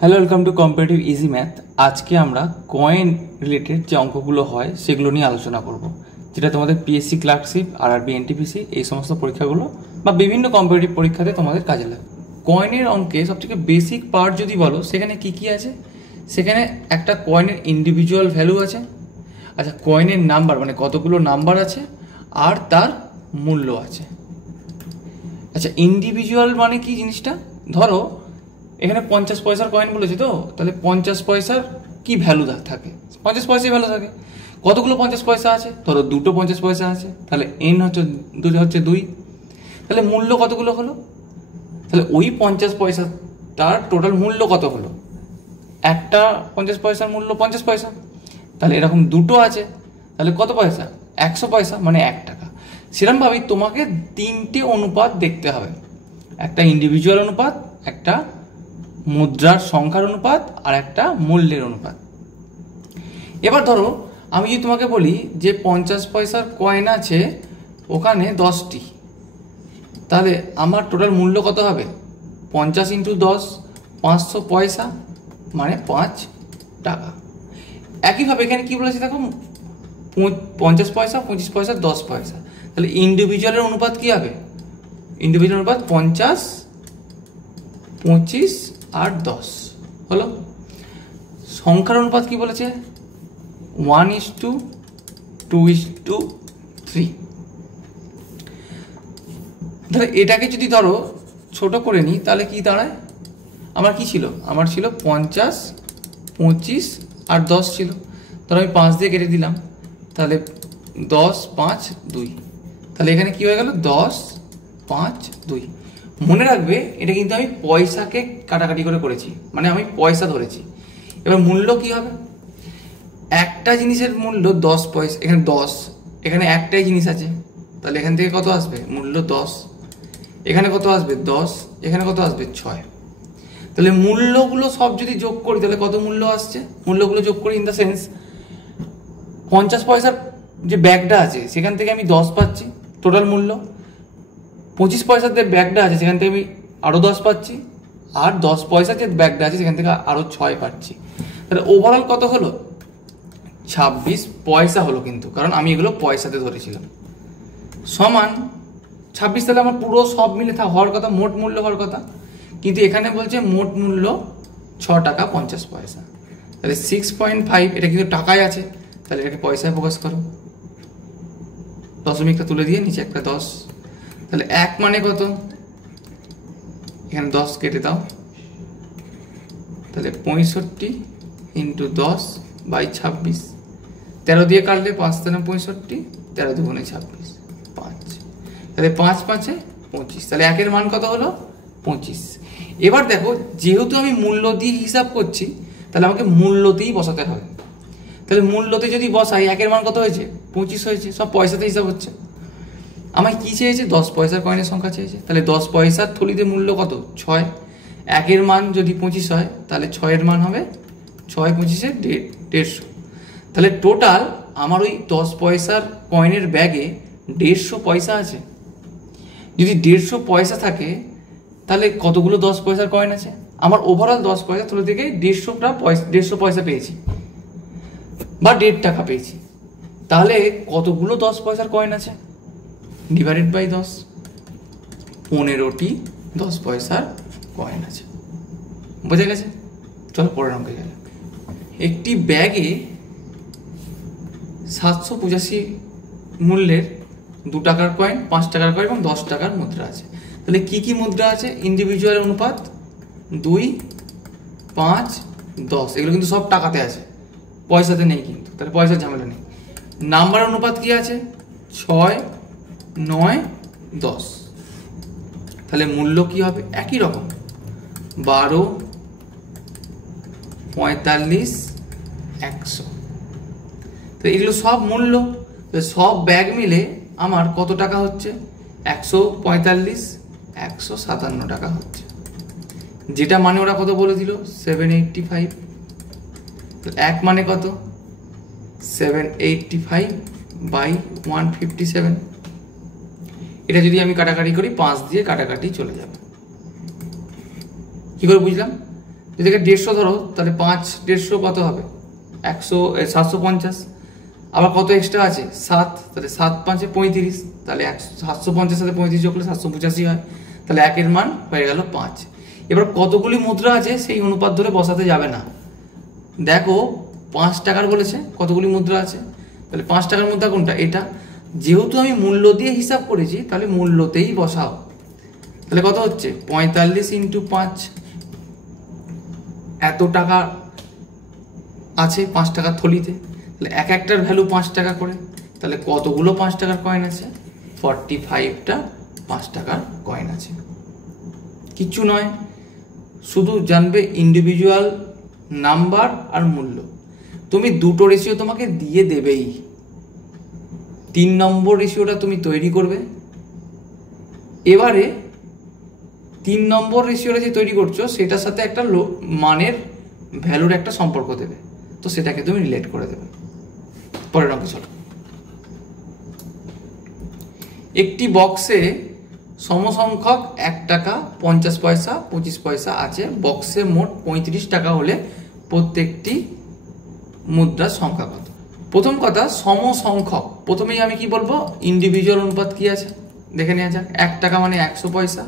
Hello, welcome to competitive easy math. আজকে আমরা coin related যে অঙ্কগুলো হয় সেগুলো নিয়ে আলোচনা করব, যেটা তোমাদের পিএসসি ক্লার্কশিপ, আরআরবি, এনটিপিসি এই সমস্ত পরীক্ষাগুলো বা বিভিন্ন কম্পিটিটিভ পরীক্ষাতে তোমাদের কাজে লাগে। কয়েনের অঙ্কে সবথেকে বেসিক পার্ট যদি বলো, সেখানে কি কি আছে? সেখানে একটা কয়েনের ইন্ডিভিজুয়াল ভ্যালু আছে, আচ্ছা কয়েনের নাম্বার মানে কতগুলো নাম্বার আছে, আর তার মূল্য আছে। আচ্ছা ইন্ডিভিজুয়াল মানে কি জিনিসটা? ধরো এখানে 50 পয়সার কয়েন বলেছে, তো তাহলে 50 পয়সার কি ভ্যালু থাকে? 50 পয়সাই ভ্যালু থাকে। কতগুলো 50 পয়সা আছে? ধরো দুটো 50 পয়সা আছে, তাহলে এন হচ্ছে 2। তাহলে মূল্য কতগুলো হলো? তাহলে ওই 50 পয়সা তার টোটাল মূল্য কত হলো? একটা 50 পয়সার মূল্য 50 পয়সা। তাহলে এরকম দুটো আছে, তাহলে কত পয়সা? 100 পয়সা, মানে 1 টাকা। সেরকমভাবেই তোমাকে তিনটে অনুপাত দেখতে হবে, একটা ইন্ডিভিজুয়াল অনুপাত, একটা মুদ্রার সংখ্যার অনুপাত, আর একটা মূল্যের অনুপাত। এবার ধরো আমি যদি তোমাকে বলি যে 50 পয়সার কয়েন আছে ওখানে 10টি, তাহলে আমার টোটাল মূল্য কত হবে? 50 × 10, 500 পয়সা, মানে 5 টাকা। একইভাবে এখানে কি বলেছে দেখো, 50 পয়সা, 25 পয়সা, 10 পয়সা। তাহলে ইন্ডিভিজুয়ালের অনুপাত কি হবে? ইন্ডিভিজুয়াল অনুপাত 50, 25 আর 10 হলো। সংখ্যার অনুপাত কি বলেছে? 1:2:3। তাহলে এটাকে যদি ধরো ছোট করে নিই, তাহলে কি দাঁড়ায়? আমার কি ছিল? আমার ছিল 50, 25 আর 10 ছিল। ধরো আমি 5 দিয়ে কেটে দিলাম, তাহলে 10, 5, 2। তাহলে এখানে কি হয়ে গেল? 10, 5, 2। মনে রাখবে এটা কিন্তু আমি পয়সাকে কাটাকাটি করে করেছি, মানে আমি পয়সা ধরেছি। এবার মূল্য কি হবে? একটা জিনিসের মূল্য 10 পয়সা, এখানে 10, এখানে একটাই জিনিস আছে, তাহলে এখান থেকে কত আসবে? মূল্য 10। এখানে কত আসবে? 10। এখানে কত আসবে? 6। তাহলে মূল্যগুলো সব যদি যোগ করি তাহলে কত মূল্য আসছে? মূল্যগুলো যোগ করি ইন দ্য সেন্স 50 পয়সার যে ব্যাগটা আছে সেখান থেকে আমি 10 পাচ্ছি টোটাল মূল্য, 25 পয়সার যে ব্যাগটা আছে সেখান থেকে আমি আরও 10 পাচ্ছি, আর 10 পয়সার যে ব্যাগটা আছে সেখান থেকে আরও 6 পাচ্ছি। তাহলে ওভারঅল কত হলো? 26 পয়সা হলো, কিন্তু কারণ আমি এগুলো পয়সাতে ধরেছিলাম। সমান 26। তাহলে আমার পুরো সব মিলে হওয়ার কথা, মোট মূল্য হওয়ার কথা, কিন্তু এখানে বলছে মোট মূল্য 6 টাকা 50 পয়সা। তাহলে 6.5, এটা কিন্তু টাকায় আছে, তাহলে এটাকে পয়সায় প্রকাশ করো। দশমিকটা তুলে দিয়ে নিচে একটা 10। তাহলে 1 মানে কত? এখানে 10 কেটে দাও, তাহলে 65 × 10/26। 13 দিয়ে কাটলে 5 × 65, 13 × 2 = 26, 5। তাহলে 5 × 5 = 25। তাহলে 1 এর মান কত হলো? 25। এবার দেখো, যেহেতু আমি মূল্য দিয়ে হিসাব করছি, তাহলে আমাকে মূল্যতেই বসাতে হবে। তাহলে মূল্যতে যদি বসাই, 1 এর মান কত হয়েছে? 25 হয়েছে। সব পয়সাতে হিসাব হচ্ছে। আমায় কি চেয়েছে? 10 পয়সার কয়েনের সংখ্যা চেয়েছে। তাহলে 10 পয়সার থলিতে মূল্য কত? 6। 1 এর মান যদি 25 হয়, তাহলে 6 এর মান হবে 6 × 25 = 150। তাহলে টোটাল আমার ওই 10 পয়সার কয়েনের ব্যাগে 150 পয়সা আছে। যদি 150 পয়সা থাকে, তাহলে কতগুলো 10 পয়সার কয়েন আছে? আমার ওভারঅল 10 পয়সা থলি থেকে 150 পয়সা পেয়েছি, বা 1.5 টাকা পেয়েছি। তাহলে কতগুলো 10 পয়সার কয়েন আছে? ডিভাইডেড বাই 10, 15টি 10 পয়সার কয়েন আছে। বোঝা গেছে? চলো পরের অঙ্কে গেলে। একটি ব্যাগে 785 মূল্যের 2 টাকার কয়েন, 5 টাকার কয়েন এবং 10 টাকার মুদ্রা আছে। তাহলে কি কি মুদ্রা আছে? ইন্ডিভিজুয়াল অনুপাত 2, 5, 10। এগুলো কিন্তু সব টাকাতে আছে, পয়সাতে নেই কিন্তু, তাহলে পয়সার ঝামেলা নেই। নাম্বার অনুপাত কি আছে? 6, 9, 10। তাহলে মূল্য কি হবে? একই রকম, 12, 45, 100। তো এগুলো সব মূল্য। সব ব্যাগ মিলে আমার কত টাকা হচ্ছে? 145, 157 টাকা হচ্ছে, যেটা মানে ওরা কত বলে দিল? 785। 1 মানে কত? 785/157। এটা যদি আমি কাটাকাটি করি, 5 দিয়ে কাটাকাটি চলে যাবে। কি করে বুঝলাম? যদি 150 ধরো তাহলে 5 150 কত হবে 750। আবার কত এক্সট্রা আছে 7, তাহলে 7 5 35, তাহলে 750 সাথে 35 যোগ করলে 785 হয়। তাহলে একের মান হয়ে গেল 5। এবার কতগুলি মুদ্রা আছে সেই অনুপাত ধরে বসাতে যাবে না, দেখো 5 টাকার বলেছে কতগুলি মুদ্রা আছে, তাহলে 5 টাকার মুদ্রা কোনটা, এটা। যেহেতু আমি মূল্য দিয়ে হিসাব করেছি তাহলে মূল্যতেই বসাও। তাহলে কত হচ্ছে 45 × 5, এত টাকা আছে 5 টাকার থলিতে, তাহলে এক একটার ভ্যালু 5 টাকা করে। তাহলে কতগুলো 5 টাকার কয়েন আছে, 45টা 5 টাকার কয়েন আছে। কিচ্ছু নয়, শুধু জানবে ইন্ডিভিজুয়াল নাম্বার আর মূল্য। তুমি দুটো রেশিও তোমাকে দিয়ে দেবেই। 3 নম্বর রেশিওটা তুমি তৈরি করবে, এবারে 3 নম্বর রেশিওটা যে তৈরি করছো সেটার সাথে একটা মানের ভ্যালুর একটা সম্পর্ক দেবে, তো সেটাকে তুমি রিলেট করে দেবে। পরের অঙ্কে চলো। একটি বক্সে সমসংখ্যক 1 টাকা 50 পয়সা 25 পয়সা আছে। বক্সে মোট 35 টাকা হলে প্রত্যেকটি মুদ্রার সংখ্যা কত? প্রথম কথা সমসংখ্যক, প্রথমেই আমি কি বলবো, ইন্ডিভিজুয়াল অনুপাত কি আছে দেখে নেওয়া যাক। 1 টাকা মানে 100 পয়সা,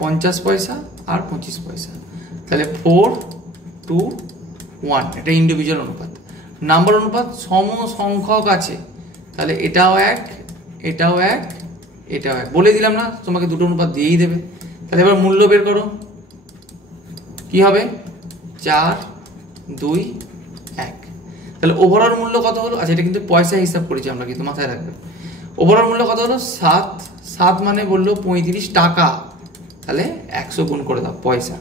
50 পয়সা আর 25 পয়সা, তাহলে 4 2 1, এটা ইন্ডিভিজুয়াল অনুপাত। নাম্বার অনুপাত সমসংখ্যক আছে, তাহলে এটাও 1 এটাও 1 এটাও 1, বলে দিলাম না তোমাকে দুটো অনুপাত দিয়েই দেবে। তাহলে এবার মূল্য বের করো, কি হবে 4 2 1। তাহলে ওভারঅল মূল্য কত হলো, আচ্ছা এটা কিন্তু পয়সা হিসাব করেছি আমরা, কিন্তু মাথায় রাখবে ওভারঅল মূল্য কত হলো 7 7 মানে বললো 35 টাকা, তাহলে 100 গুণ করে দাও পয়সা।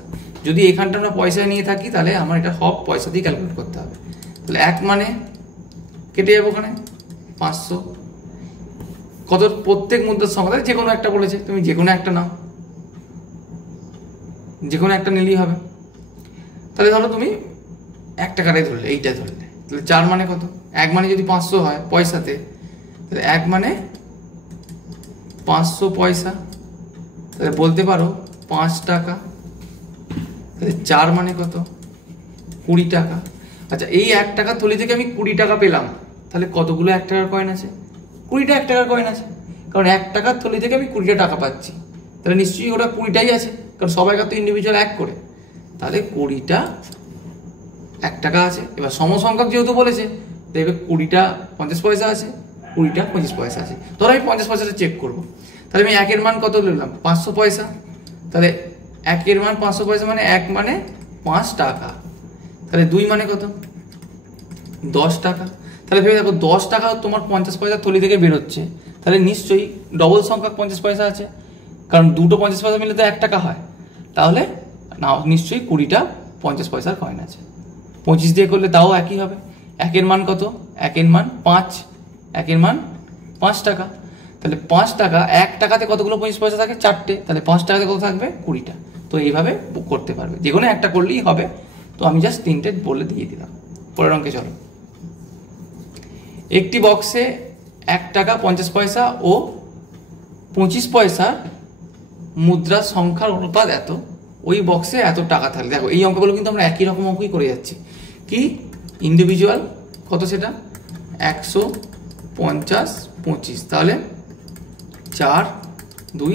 যদি এখানটা আমরা পয়সায় নিয়ে থাকি তাহলে আমার এটা সব পয়সা দিয়ে ক্যালকুলেট করতে হবে। তাহলে 1 মানে কেটে যাবো ওখানে 500, কত প্রত্যেক মুদ্রার সংখ্যা, যে কোনো একটা বলেছে তুমি যে কোনো একটা নাও, যে কোনো একটা নিলেই হবে। তাহলে ধরো তুমি 1 টাকাটাই ধরলে, এইটা ধরলে, তাহলে 4 মানে কত, 1 মানে যদি 500 হয় পয়সাতে, তাহলে 1 মানে 500 পয়সা, তাহলে বলতে পারো 5 টাকা। তাহলে 4 মানে কত 20 টাকা। আচ্ছা এই 1 টাকার থলি থেকে আমি 20 টাকা পেলাম, তাহলে কতগুলো 1 টাকার কয়েন আছে, 20টা 1 টাকার কয়েন আছে, কারণ 1 টাকার থলি থেকে আমি 20টা টাকা পাচ্ছি, তাহলে নিশ্চয়ই ওটা 20টাই আছে, কারণ সবাইকার তো ইন্ডিভিজুয়াল 1 করে, তাহলে 20টা 1 টাকা আছে। এবার সমসংখ্যক যেহেতু বলেছে, দেখবে 20টা 50 পয়সা আছে, 20টা 25 পয়সা আছে। ধরো আমি 50 পয়সাটা চেক করবো, তাহলে আমি 1 এর মান কত নিলাম 500 পয়সা, তাহলে 1 এর মান 500 পয়সা মানে 1 মানে 5 টাকা, তাহলে 2 মানে কত 10 টাকা। তাহলে ভেবে দেখো 10 টাকা তোমার 50 পয়সা থলি থেকে বেরোচ্ছে, তাহলে নিশ্চয়ই ডবল সংখ্যক 50 পয়সা আছে, কারণ দুটো 50 পয়সা মিলে তো 1 টাকা হয়, তাহলে না নিশ্চয়ই 20টা 50 পয়সার কয়েন আছে। 25 দিয়ে করলে তাও একই হবে। 1 এর মান কত, 1 এর মান 5, 1 এর মান 5 টাকা, তাহলে 5 টাকা 1 টাকাতে কতগুলো 25 পয়সা থাকে 4টে, তাহলে 5 টাকাতে কত থাকবে 20টা। তো এইভাবে করতে পারবে, যে কোনো একটা করলেই হবে। তো আমি জাস্ট 3টে বলে দিয়ে দিলাম। পরের অঙ্কে চলো। একটি বক্সে 1 টাকা 50 পয়সা ও 25 পয়সা মুদ্রার সংখ্যার অনুপাত এত, ওই বক্সে এত টাকা থাকলে, দেখো এই অঙ্কগুলো কিন্তু আমরা একই রকম অঙ্কই করে যাচ্ছি। কি ইন্ডিভিজুয়াল কত সেটা 100 50 25, তাহলে 4 2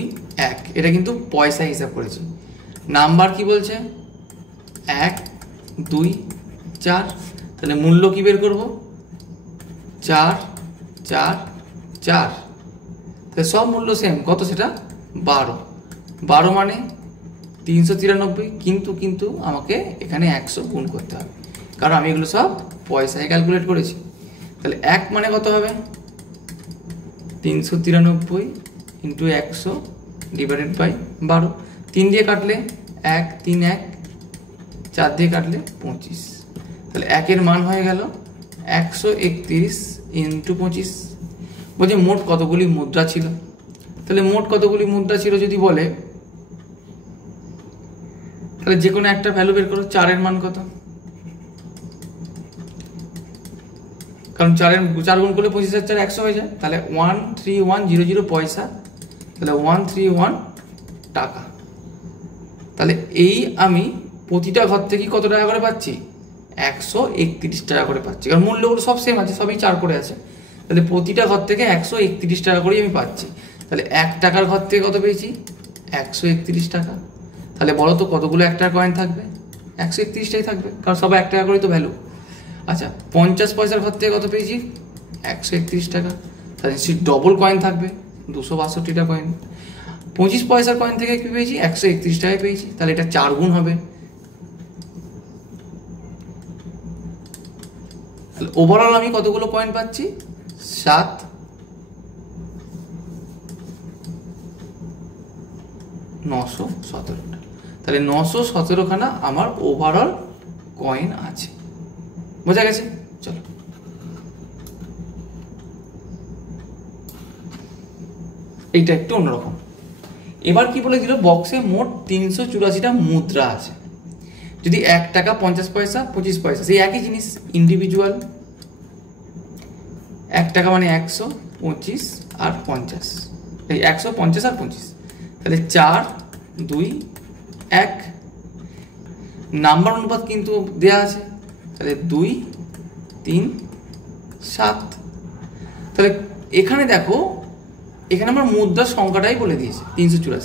1, এটা কিন্তু পয়সা হিসাব করেছি। নাম্বার কি বলছে 1 2 4, তাহলে মূল্য কি বের করব 4 4 4, তাহলে সব মূল্য সেম, কত সেটা 12 12 মানে 393, কিন্তু আমাকে এখানে 100 গুণ করতে হবে, কারণ আমি এগুলো সব পয়সায় ক্যালকুলেট করেছি। তাহলে 1 মানে কত হবে 393 ইন্টু 100 ডিভাইডেড বাই 12, 3 দিয়ে কাটলে 1 3 1, 4 দিয়ে কাটলে 25, তাহলে 1 এর মান হয়ে গেল 131 ইন্টু 25। বলছে মোট কতগুলি মুদ্রা ছিল, তাহলে মোট কতগুলি মুদ্রা ছিল যদি বলে, তাহলে যে কোনো একটা ভ্যালু বের করো। 4 এর মান কত, কারণ 4 গুণ করলে 25 আর 4 100 হয়ে যায়, তাহলে 13100 পয়সা, তাহলে 131 টাকা। তাহলে এই আমি প্রতিটা ঘর থেকে কত টাকা করে পাচ্ছি? 131 টাকা করে পাচ্ছি, কারণ মূল্যগুলো সব সেম আছে, সবই 4 করে আছে। তাহলে প্রতিটা ঘর থেকে 131 টাকা করেই আমি পাচ্ছি। তাহলে 1 টাকার ঘর থেকে কত পেয়েছি? 131 টাকা। তাহলে বলো তো কতগুলো 1 টাকার কয়েন থাকবে? 131টাই থাকবে, কারণ সব 1 টাকা করেই তো ভ্যালু। আচ্ছা, 50 পয়সার ঘর থেকে কত পেয়েছি? 131 টাকা। তাহলে ডবল কয়েন থাকবে, 262টা কয়েন। 25 পয়সার কয়েন থেকে কি পেয়েছি? 131 টাকায় পেয়েছি, তাহলে এটা 4 গুণ হবে। তাহলে ওভারঅল আমি কতগুলো কয়েন পাচ্ছি? 7। 917টা। তাহলে 917খানা আমার ওভারঅল কয়েন আছে। বোঝা গেছে? চলো, এইটা একটু অন্যরকম। এবার কি বলে দিল, বক্সে মোট 384টা মুদ্রা আছে। যদি 1 টাকা, 50 পয়সা, 25 পয়সা, সেই একই জিনিস, ইন্ডিভিজুয়াল। 1 টাকা মানে 100, 25 আর 50, এই 100, 50 আর 25, তাহলে 4, 2, 1। নাম্বার অনুপাত কিন্তু দেয়া আছে, তাহলে 2, 3, 7। তাহলে এখানে দেখো, এখানে আমার মুদ্রার সংখ্যাটাই বলে দিয়েছে 384।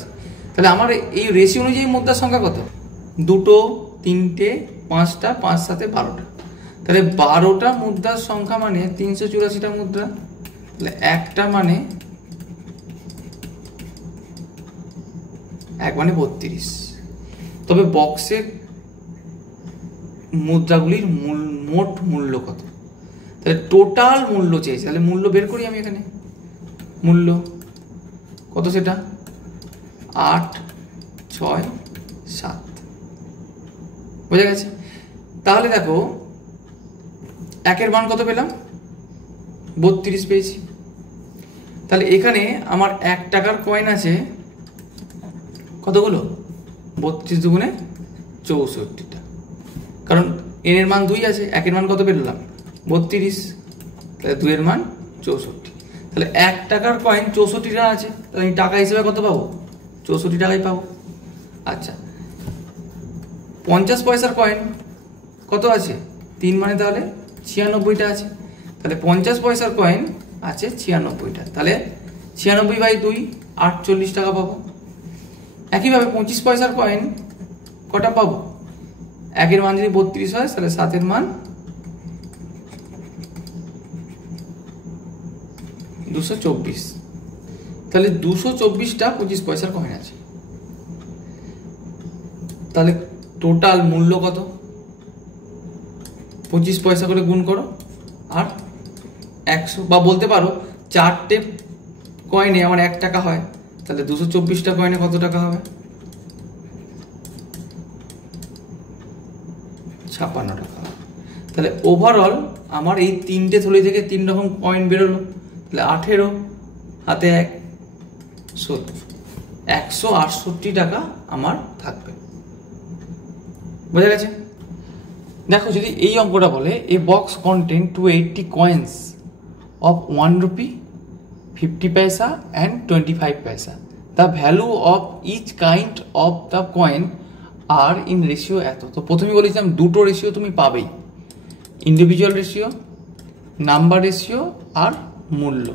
তাহলে আমার এই রেশিও অনুযায়ী মুদ্রার সংখ্যা কত? 2, 3, 5টা, 5, 7, 12টা। তাহলে 12টা মুদ্রার সংখ্যা মানে 384টা মুদ্রা। তাহলে একটা মানে 1 মানে 32। তবে বক্সের মুদ্রাগুলির মোট মূল্য কত? তাহলে টোটাল মূল্য চেয়েছে, তাহলে মূল্য বের করি আমি। এখানে মূল্য কত? সেটা 8, 6, 7। বোঝা গেছে? তাহলে দেখো, 1-এর মান কত পেলাম? 32 পেয়েছি। তাহলে এখানে আমার 1 টাকার কয়েন আছে কতগুলো? 32 দুগুণে 64টা, কারণ n এর মান 2 আছে। 1-এর মান কত পেলাম? 32। তাহলে 2-এর মান 64। তাহলে 1 টাকার কয়েন 64টা আছে, তাহলে আমি টাকা হিসেবে কত পাবো? 64 টাকাই পাবো। আচ্ছা, 50 পয়সার কয়েন কত আছে? 3, মানে তাহলে 96টা আছে। তাহলে 50 পয়সার কয়েন আছে 96টা, তাহলে 96/2, 48 টাকা পাবো। একইভাবে 25 পয়সার কয়েন কটা পাবো? 1-এর মান যদি 32 হয়, তাহলে 7-এর মান 224। তাহলে 224টা 25 পয়সার কয়েন আছে। তাহলে টোটাল মূল্য কত? 25 পয়সা করে গুণ করো আর 100, বা বলতে পারো 4টে কয়েনে আমার 1 টাকা হয়, তাহলে 224টা কয়েনে কত টাকা হবে? 56 টাকা। তাহলে ওভারঅল আমার এই 3টে থলি থেকে 3 রকম কয়েন বেরোলো। তাহলে 18 হাতে 1, 168 টাকা আমার থাকবে। বোঝা গেছে? দেখো, যদি এই অঙ্কটা বলে a box contain 280 coins of 1 rupee, 50 paisa and 25 paisa, the value of each kind of the coin are in ratio এত। তো প্রথমে বলেছিলাম দুটো রেশিও তুমি পাবেই, ইন্ডিভিজুয়াল রেশিও, নাম্বার রেশিও আর মূল্য।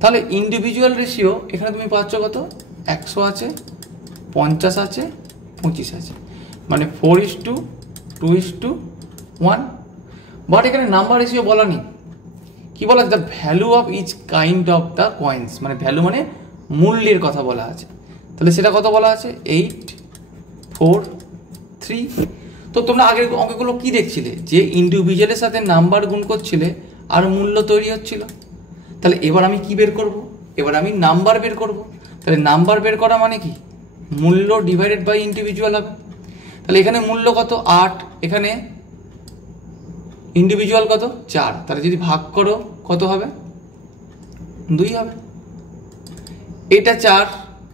তাহলে ইন্ডিভিজুয়াল রেশিও এখানে তুমি পাচ্ছ কত? 100 আছে, 50 আছে, 25 আছে, মানে 4:2:1। বাট এখানে নাম্বার রেশিও বলা নেই। কি বলা আছে? The value of each kind of the coins, মানে ভ্যালু মানে মূল্যের কথা বলা আছে। তাহলে সেটা কত বলা আছে? 8, 4, 3। তো তোমরা আগের অঙ্কগুলো কি দেখছিলে? যে ইন্ডিভিজুয়ালের সাথে নাম্বার গুণ করছিলে আর মূল্য তৈরি হচ্ছিল। তাহলে এবার আমি কি বের করব? এবার আমি নাম্বার বের করব। তাহলে নাম্বার বের করা মানে কি? মূল্য ডিভাইডেড বাই ইন্ডিভিজুয়াল হবে। তাহলে এখানে মূল্য কত? 8, এখানে ইন্ডিভিজুয়াল কত? 4। তাহলে যদি ভাগ করো কত হবে? 2 হবে। এটা 4,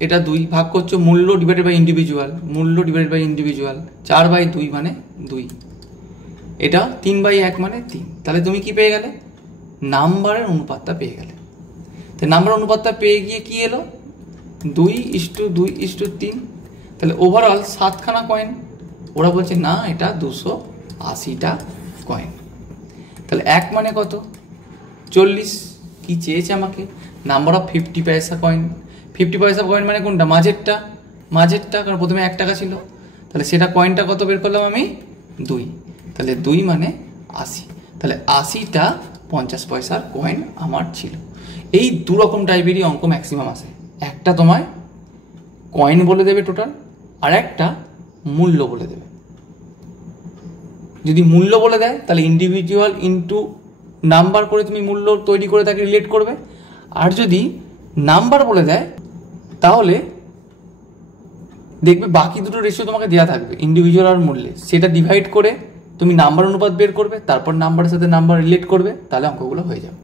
এটা 2, ভাগ করছো মূল্য ডিভাইডেড বাই ইন্ডিভিজুয়াল, মূল্য ডিভাইডেড বাই ইন্ডিভিজুয়াল, 4/2 মানে 2, এটা 3/1 মানে 3। তাহলে তুমি কি পেয়ে গেলে? নাম্বারের অনুপাতটা পেয়ে গেলে। তো নাম্বার অনুপাতটা পেয়ে গিয়ে কি এলো? 2:2:3। তাহলে ওভারঅল 7খানা কয়েন, ওরা বলছে না এটা 280টা কয়েন। তাহলে 1 মানে কত? 40। কি চেয়েছে আমাকে? নাম্বার অফ 50 পয়সা কয়েন। 50 পয়সা কয়েন মানে কোনটা? মাঝেরটা, কারণ প্রথমে 1 টাকা ছিল। তাহলে সেটা কয়েনটা কত বের করলাম আমি? 2। তাহলে 2 মানে 80। তাহলে 80টা 50 পয়সার কয়েন আমার ছিল। এই দুরকম টাইপেরই অঙ্ক ম্যাক্সিমাম আসে। একটা তোমায় কয়েন বলে দেবে টোটাল, আর একটা মূল্য বলে দেবে। যদি মূল্য বলে দেয় তাহলে ইন্ডিভিজুয়াল ইনটু নাম্বার করে তুমি মূল্য তৈরি করে তাকে রিলেট করবে। আর যদি নাম্বার বলে দেয় তাহলে দেখবে বাকি দুটো রেশিও তোমাকে দেওয়া থাকবে, ইন্ডিভিজুয়াল আর মূল্যে, সেটা ডিভাইড করে তুমি নাম্বার অনুপাত বের করবে, তারপর নাম্বারের সাথে নাম্বার রিলেট করবে, তাহলে অঙ্কগুলো হয়ে যাবে।